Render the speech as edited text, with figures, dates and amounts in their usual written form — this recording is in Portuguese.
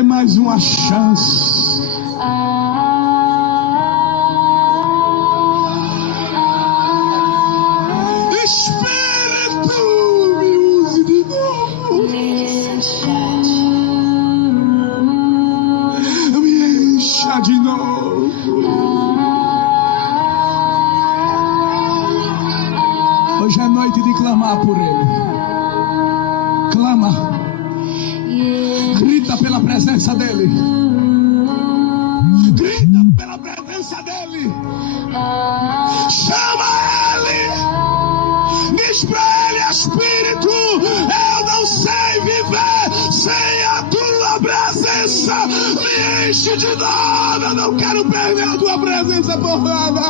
dê mais uma chance. Espírito, me use de novo. Me encha de novo. Hoje é noite de clamar por Ele. Clama. Grita pela presença dEle. Grita pela presença dEle. Chama Ele. Diz pra Ele: Espírito, eu não sei viver sem a Tua presença. Me enche de novo. Eu não quero perder a Tua presença por nada.